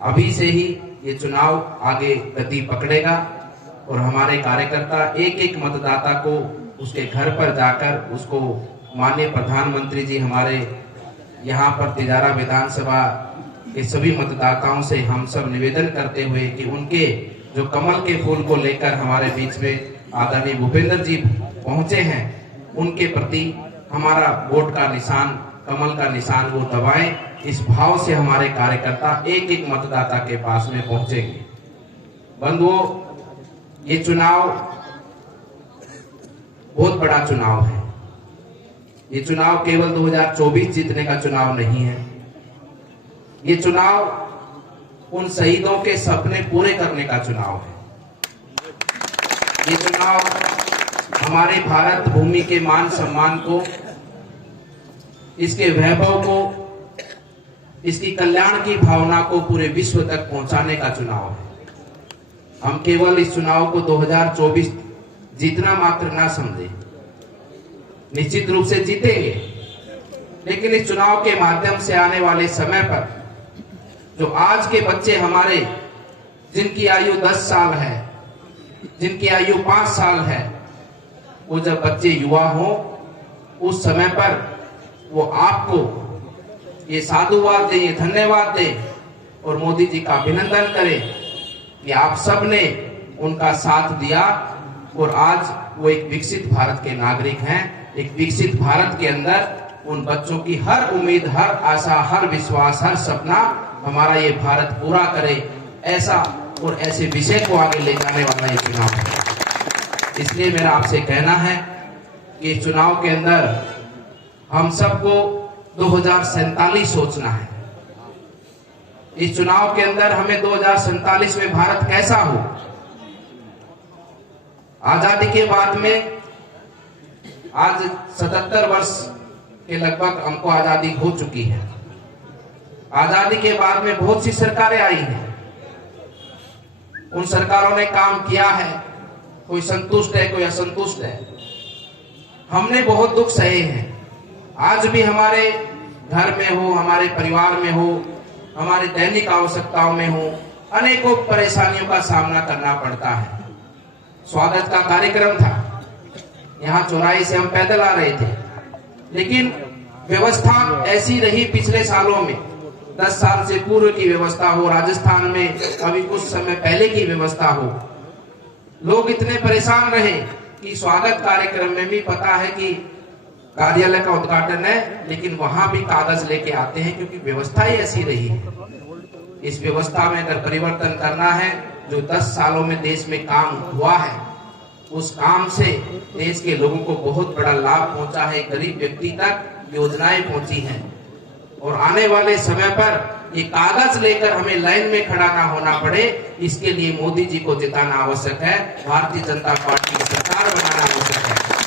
अभी से ही ये चुनाव आगे गति पकड़ेगा और हमारे कार्यकर्ता एक एक मतदाता को उसके घर पर जाकर उसको माननीय प्रधानमंत्री जी हमारे यहाँ पर तिजारा विधानसभा के सभी मतदाताओं से हम सब निवेदन करते हुए कि उनके जो कमल के फूल को लेकर हमारे बीच में आदरणीय भूपेंद्र जी पहुंचे हैं, उनके प्रति हमारा वोट का निशान, कमल का निशान वो दबाएं। इस भाव से हमारे कार्यकर्ता एक एक मतदाता के पास में पहुंचेंगे। बंधुओं, ये चुनाव बहुत बड़ा चुनाव है। ये चुनाव केवल 2024 जीतने का चुनाव नहीं है। ये चुनाव उन शहीदों के सपने पूरे करने का चुनाव है। ये चुनाव हमारे भारत भूमि के मान सम्मान को, इसके वैभव को, इसकी कल्याण की भावना को पूरे विश्व तक पहुंचाने का चुनाव है। हम केवल इस चुनाव को 2024 जीतना मात्र ना समझे, निश्चित रूप से जीतेंगे, लेकिन इस चुनाव के माध्यम से आने वाले समय पर जो आज के बच्चे हमारे, जिनकी आयु 10 साल है, जिनकी आयु 5 साल है, वो जब बच्चे युवा हो उस समय पर वो आपको ये साधुवाद दे, ये धन्यवाद दे और मोदी जी का अभिनंदन करें कि आप सब ने उनका साथ दिया और आज वो एक विकसित भारत के नागरिक हैं। एक विकसित भारत के अंदर उन बच्चों की हर उम्मीद, हर आशा, हर विश्वास, हर सपना हमारा ये भारत पूरा करे, ऐसा और ऐसे विषय को आगे ले जाने वाला ये चुनाव है। इसलिए मेरा आपसे कहना है कि इस चुनाव के अंदर हम सबको 2047 सोचना है। इस चुनाव के अंदर हमें 2047 में भारत कैसा हो। आजादी के बाद में आज 77 वर्ष के लगभग हमको आजादी हो चुकी है। आजादी के बाद में बहुत सी सरकारें आई हैं, उन सरकारों ने काम किया है, कोई संतुष्ट है, कोई असंतुष्ट है। हमने बहुत दुख सहे हैं। आज भी हमारे घर में हो, हमारे परिवार में हो, हमारी दैनिक आवश्यकताओं में हो, अनेकों परेशानियों का सामना करना पड़ता है। स्वागत का कार्यक्रम था, यहाँ चौराहे से हम पैदल आ रहे थे, लेकिन व्यवस्था ऐसी रही पिछले सालों में, 10 साल से पूर्व की व्यवस्था हो, राजस्थान में अभी कुछ समय पहले की व्यवस्था हो, लोग इतने परेशान रहे कि स्वागत कार्यक्रम में भी पता है कि कार्यालय का उद्घाटन है, लेकिन वहां भी कागज लेके आते हैं क्योंकि व्यवस्था ही ऐसी रही है। इस व्यवस्था में अगर परिवर्तन करना है, जो 10 सालों में देश में काम हुआ है, उस काम से देश के लोगों को बहुत बड़ा लाभ पहुंचा है, गरीब व्यक्ति तक योजनाएं पहुंची हैं। और आने वाले समय पर ये कागज लेकर हमें लाइन में खड़ा ना होना पड़े, इसके लिए मोदी जी को जिताना आवश्यक है, भारतीय जनता पार्टी की सरकार बनाना आवश्यक है।